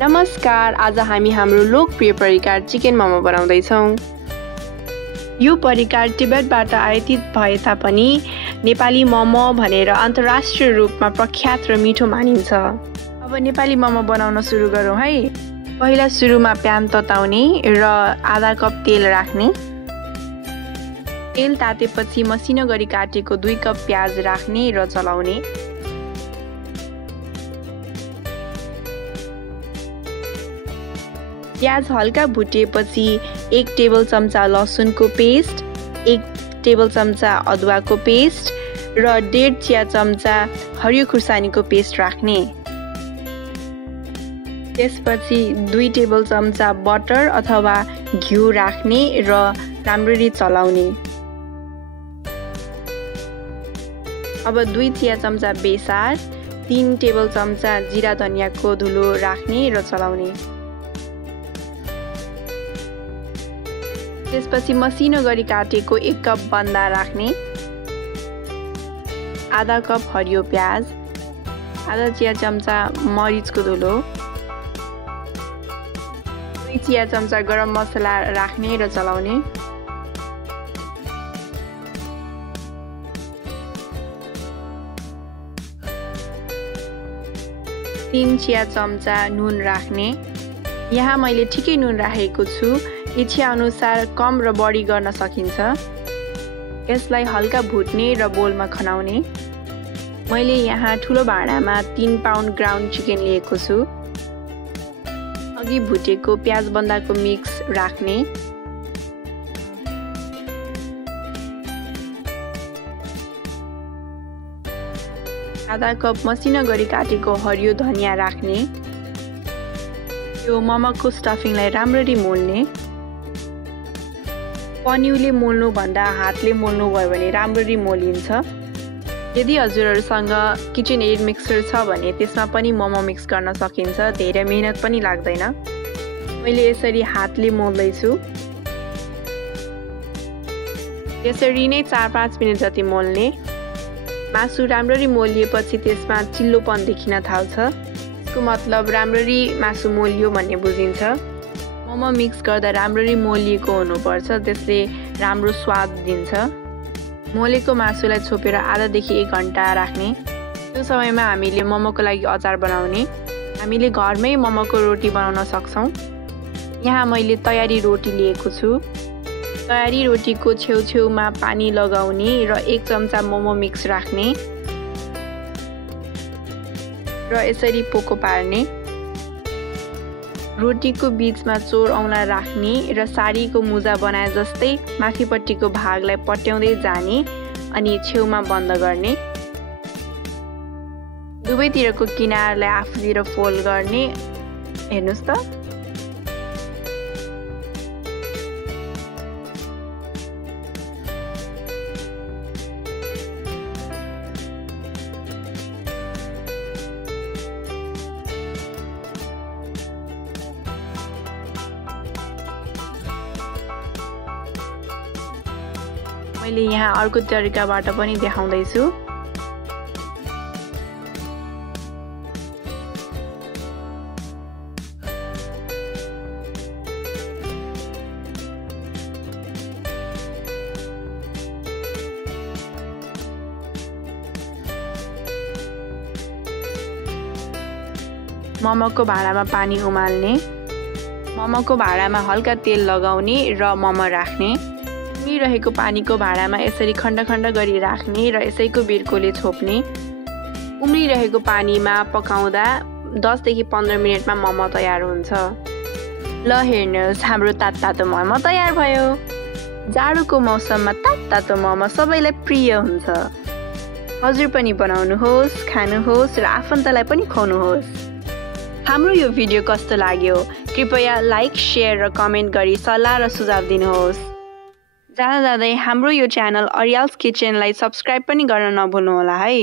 नमस्कार, आज हामी हाम्रो लोकप्रिय परिकार चिकन मोमो बनाउँदै छौं। यो परिकार तिब्बतबाट आयातित भए तापनि नेपाली मोमो भनेर अन्तर्राष्ट्रिय रूपमा प्रख्यात र मिठो मानिन्छ। अब नेपाली मोमो बनाउन सुरु गरौँ है। पहिला सुरुमा प्यान तताउने र आधा कप तेल राख्ने। तेल तातेपछि मसिनो गरी काटेको 2 कप प्याज राख्ने र चलाउने। प्याज हल्का भुटेपछि 1 टेबल चम्चा लसुनको पेस्ट, 1 टेबल चम्चा अदुवाको पेस्ट र 1.5 चिया चम्चा हरियो खुर्सानीको पेस्ट राख्ने। त्यसपछि 2 टेबल चम्चा बटर अथवा घिउ राख्ने र राम्ररी चलाउने। अब 2 चिया चम्चा बेसार, 3 टेबल चम्चा जिरा धनियाको धुलो राख्ने र चलाउने। त्यसपछि मसिनो गरी काटेको 1 कप बन्दा राख्ने। आधा कप हरियो प्याज, आधा चिया चम्चा मरिचको धुलो, 2 चिया चम्चा गरम मसला राख्ने र चलाउने। तीन चिया चम्चा नुन राख्ने। यहाँ मैले ठिकै नुन राखेको छु, इच्छा अनुसार कम र बढी गर्न सकिन्छ। यसलाई हल्का भुट्ने र बोलमा खनाउने। मैले यहाँ ठुलो भाँडामा 3 पाउन्ड ग्राउन्ड चिकन लिएको छु। अघि भुटेको प्याज बन्दाको मिक्स राख्ने। आधा कप मसिनो गरी काटेको हरियो धनिया राख्ने। यो मोमोको स्टफिङलाई राम्ररी मोल्ने। पन्युले मोल्नु भन्दा हातले मोल्नु भयो भने राम्ररी मोलिन्छ। यदि हजुरहरूसँग किचन एड मिक्सर छ भने त्यसमा पनि मोमो मिक्स गर्न सकिन्छ, धेरै मेहनत पनि लाग्दैन। मैले यसरी हातले मोल्दै छु। यसरी नै 4-5 मिनेट जति मोल्ने। मासु राम्ररी मोलिएपछि त्यसमा चिल्लोपन देखिन थाल्छ। यसको मतलब राम्ररी मासु मोलियो भन्ने बुझिन्छ। मोमो मिक्स गर्दा राम्ररी मोलिएको हुनुपर्छ, त्यसले राम्रो स्वाद दिन्छ। मोलेको मासुलाई छोपेर आधादेखि 1 घण्टा राख्ने। त्यो समयमा हामीले मोमोको लागि अचार बनाउने। हामीले घरमै मोमोको रोटी बनाउन सक्छौँ। यहाँ मैले तयारी रोटी लिएको छु। तयारी रोटीको छेउछेउमा पानी लगाउने र 1 चम्चा मोमो मिक्स राख्ने र यसरी पोको पार्ने। रोटीको बीचमा चोर औँला राख्ने र साडीको मुजा बनाए जस्तै माथिपट्टिको भागलाई पट्याउँदै जाने अनि छेउमा बन्द गर्ने। दुवैतिरको किनारलाई आफूतिर फोल्ड गर्ने। हेर्नुस् त। मैले यहाँ अर्को तरिकाबाट पनि देखाउँदै छु। मोमोको भाँडामा पानी उमाल्ने। मोमोको भाँडामा हल्का तेल लगाउने र मोमो राख्ने। उम्लिरहेको पानीको भाँडामा यसरी खण्ड खण्ड गरी राख्ने र यसैको बिर्कोले छोप्ने। उम्लिरहेको पानीमा पकाउँदा 10 देखि 15 मिनेटमा मोमो तयार हुन्छ। ल हेर्नुहोस्, हाम्रो तातो मोमो तयार भयो। जाडोको मौसममा तातो मोमो सबैलाई प्रिय हुन्छ। हजुर पनि बनाउनुहोस्, खानुहोस् र आफन्तलाई पनि खुवाउनुहोस्। हाम्रो यो भिडियो कस्तो लाग्यो? कृपया लाइक, शेयर र कमेन्ट गरी सल्लाह र सुझाव दिनुहोस्। जाँदै हाम्रो यो च्यानल अरियल्स किचनलाई सब्स्क्राइब पनि गर्न नभुल्नुहोला है।